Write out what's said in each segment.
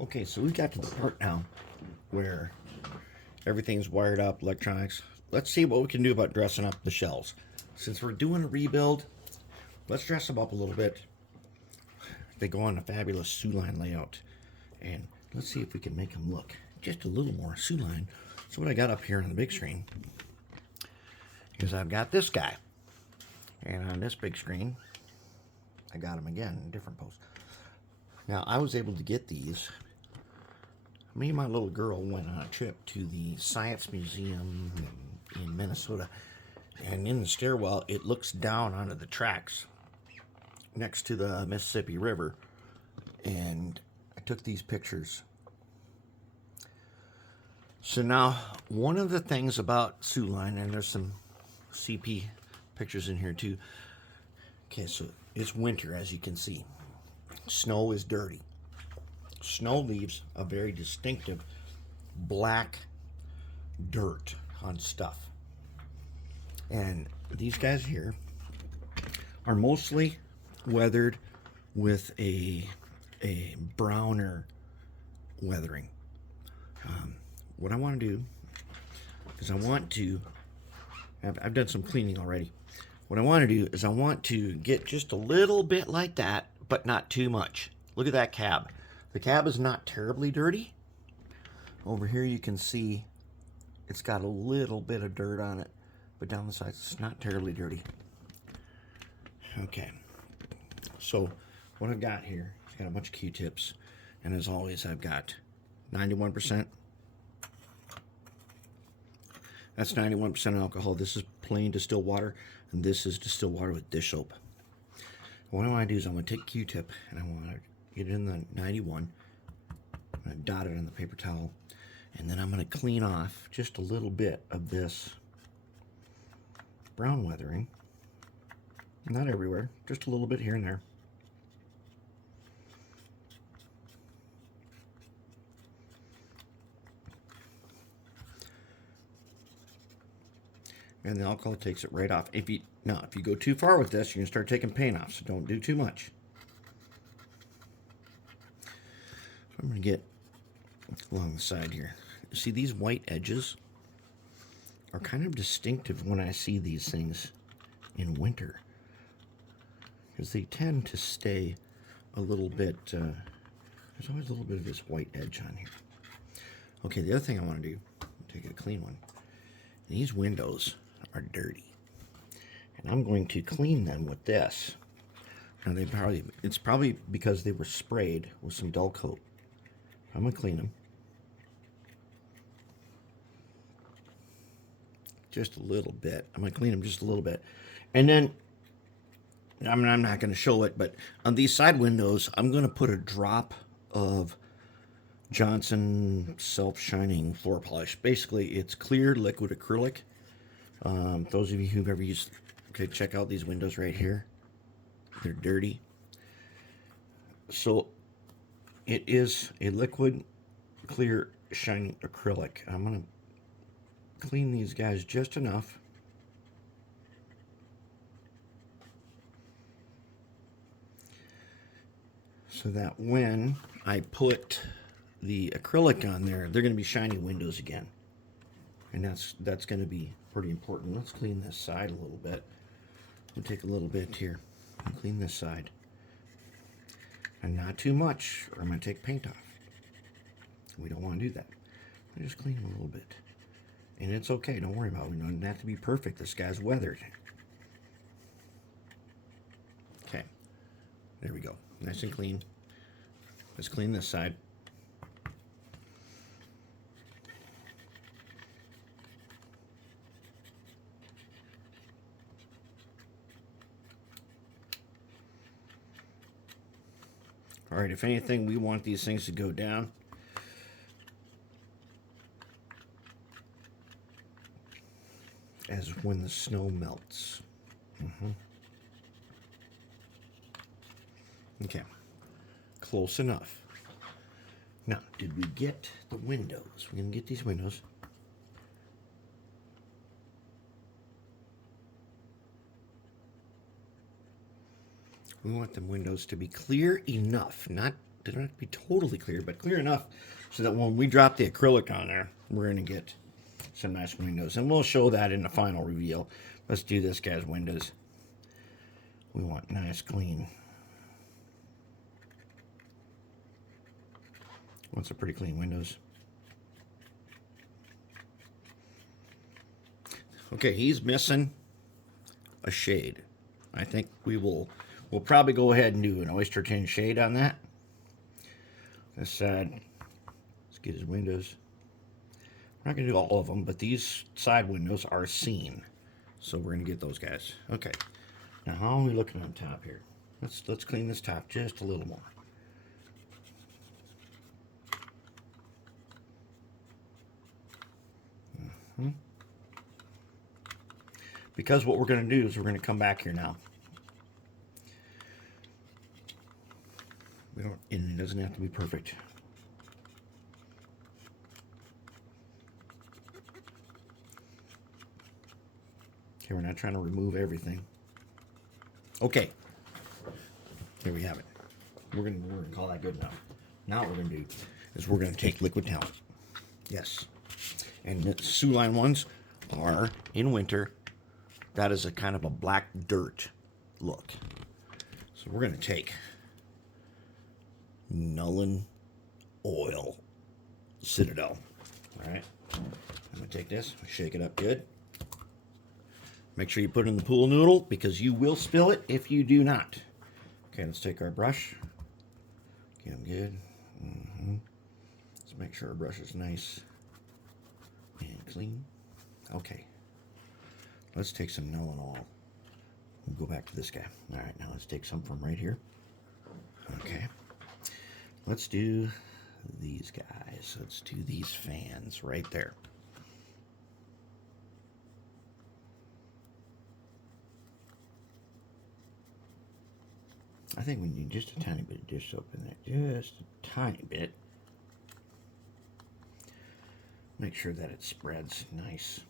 Okay, so we got to the part now where everything's wired up, electronics. Let's see what we can do about dressing up the shells. Since we're doing a rebuild, let's dress them up a little bit. They go on a fabulous SOO Line layout. And let's see if we can make them look just a little more SOO Line. So what I got up here on the big screen is I've got this guy. And on this big screen, I got him again in a different pose. Now, I was able to get these. Me and my little girl went on a trip to the Science Museum in Minnesota. And in the stairwell, it looks down onto the tracks next to the Mississippi River. And I took these pictures. So now, one of the things about SOO Line, and there's some CP pictures in here too. Okay, so it's winter, as you can see. Snow is dirty. Snow leaves a very distinctive black dirt on stuff. And these guys here are mostly weathered with a browner weathering. What I want to do is I've done some cleaning already. What I want to do is I want to get just a little bit like that, but not too much. Look at that cab. The cab is not terribly dirty. Over here you can see it's got a little bit of dirt on it, but down the sides it's not terribly dirty. Okay, so what I've got here, I've got a bunch of Q-tips, and as always I've got 91%. That's 91% alcohol. This is plain distilled water, and this is distilled water with dish soap. What I want to do is I'm going to take a Q-tip and I want to get it in the 91. I'm going to dot it on the paper towel, and then I'm going to clean off just a little bit of this brown weathering. Not everywhere, just a little bit here and there. And the alcohol takes it right off. If you go too far with this, you're going to start taking paint off, so don't do too much. So I'm going to get along the side here. See, these white edges are kind of distinctive when I see these things in winter, because they tend to stay a little bit, there's always a little bit of this white edge on here. Okay, the other thing I want to do, take a clean one. These windows are dirty, and I'm going to clean them with this. Now it's probably because they were sprayed with some dull coat. I'm going to clean them just a little bit. I'm going to clean them just a little bit, and then I'm not going to show it, but on these side windows I'm going to put a drop of Johnson self-shining floor polish. Basically, it's clear liquid acrylic. Those of you who've ever used, okay, check out these windows right here. They're dirty. So it is a liquid, clear, shining acrylic. I'm going to clean these guys just enough. So that when I put the acrylic on there, they're going to be shiny windows again, and that's going to be pretty important. Let's clean this side a little bit. We'll take a little bit here and clean this side, and not too much, or I'm going to take paint off. We don't want to do that. I just clean them a little bit, and it's okay. Don't worry about it. We don't have to be perfect. This guy's weathered. Okay, there we go. Nice and clean. Let's clean this side. All right, if anything, we want these things to go down. As when the snow melts. Okay, close enough. Now, did we get the windows? We're going to get these windows. We want the windows to be clear enough, not They don't have to be totally clear, but clear enough so that when we drop the acrylic on there, we're going to get some nice windows. And we'll show that in the final reveal. Let's do this guy's windows. We want nice, clean. Want some pretty clean windows. Okay, he's missing a shade. I think we'll probably go ahead and do an oyster tin shade on that. This side, let's get his windows. We're not going to do all of them, but these side windows are seen. So we're going to get those guys. Okay. Now how are we looking on top here? Let's clean this top just a little more. Because what we're going to do is we're going to come back here now. And it doesn't have to be perfect. Okay, we're not trying to remove everything. Okay. There we have it. We're gonna call that good enough. Now what we're gonna do is we're gonna take liquid talent. Yes. And the SOO Line ones are in winter. That is a kind of a black dirt look. So we're gonna take Nuln Oil Citadel. All right. I'm gonna take this, shake it up good. Make sure you put it in the pool noodle because you will spill it if you do not. Okay, let's take our brush. Get them good. Let's make sure our brush is nice and clean. Okay. Let's take some Nuln Oil. We'll go back to this guy. All right, now let's take some from right here. Okay. Let's do these guys. Let's do these fans right there. I think we need just a tiny bit of dish soap in there. Just a tiny bit. Make sure that it spreads nice.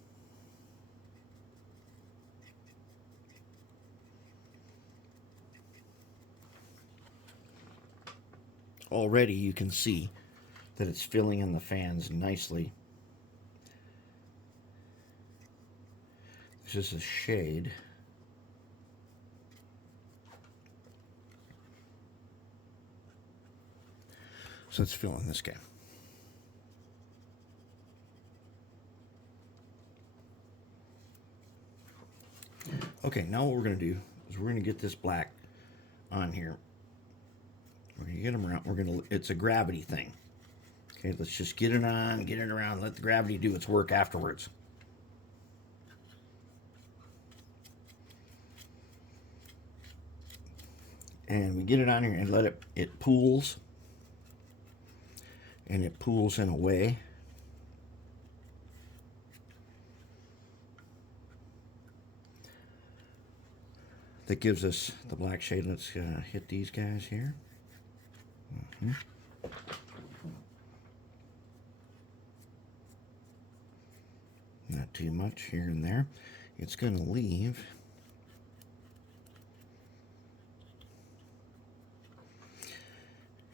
Already you can see that it's filling in the fans nicely. This is a shade. So let's fill in this guy. Okay, now what we're going to do is we're going to get this black on here. We're going to get them around. It's a gravity thing. Okay, let's just get it on, get it around, let the gravity do its work afterwards. And we get it on here and let it pools. And it pools in a way that gives us the black shade. Let's hit these guys here. Not too much here and there. It's going to leave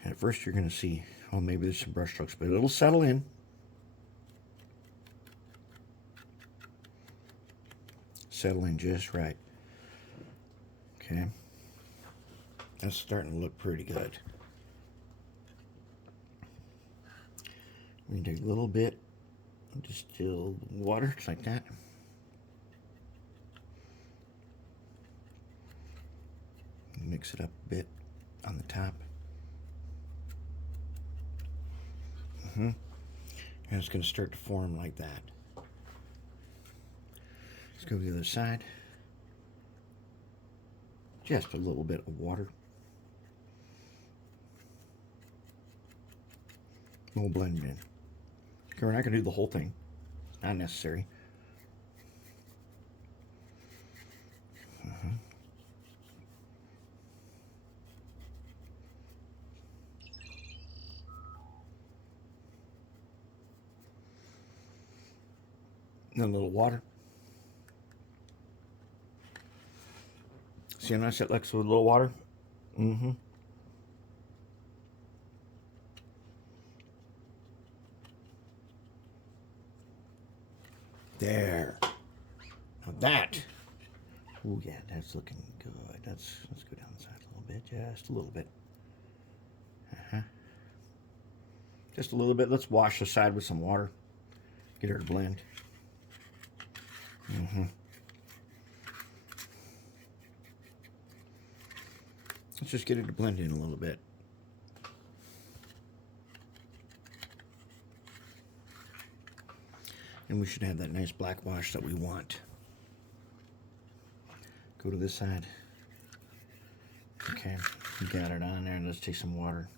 at first you're going to see, oh, maybe there's some brush strokes, but it'll settle in. Settle in just right. Okay. That's starting to look pretty good. We can take a little bit of distilled water, just like that. Mix it up a bit on the top. And it's going to start to form like that. Let's go to the other side. Just a little bit of water. We'll blend it in. Okay, we're not going to do the whole thing. Not necessary. And a little water. See how nice that looks with a little water? there. Now that. Oh yeah, that's looking good. Let's go down the side a little bit, just a little bit. Just a little bit. Let's wash the side with some water. Get her to blend. Let's just get it to blend in a little bit. And we should have that nice black wash that we want. Go to this side. Okay, you got it on there. Let's take some water.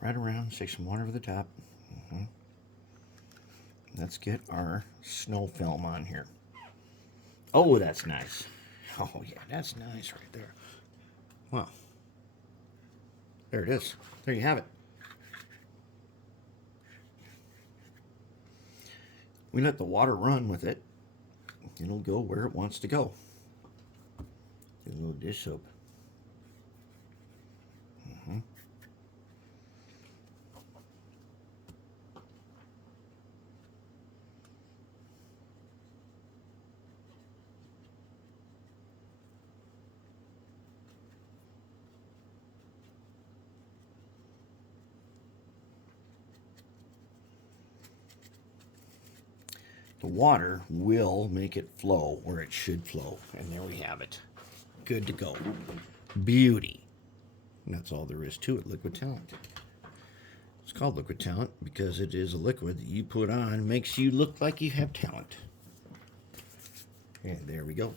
Right around, take some water over the top. Let's get our snow film on here. Oh, that's nice. Oh yeah, that's nice right there. Well, there it is. There you have it. We let the water run with it. It'll go where it wants to go. Get a little dish soap. The water will make it flow where it should flow. And there we have it. Good to go. Beauty. And that's all there is to it, liquid talent. It's called liquid talent because it is a liquid that you put on, makes you look like you have talent. And there we go.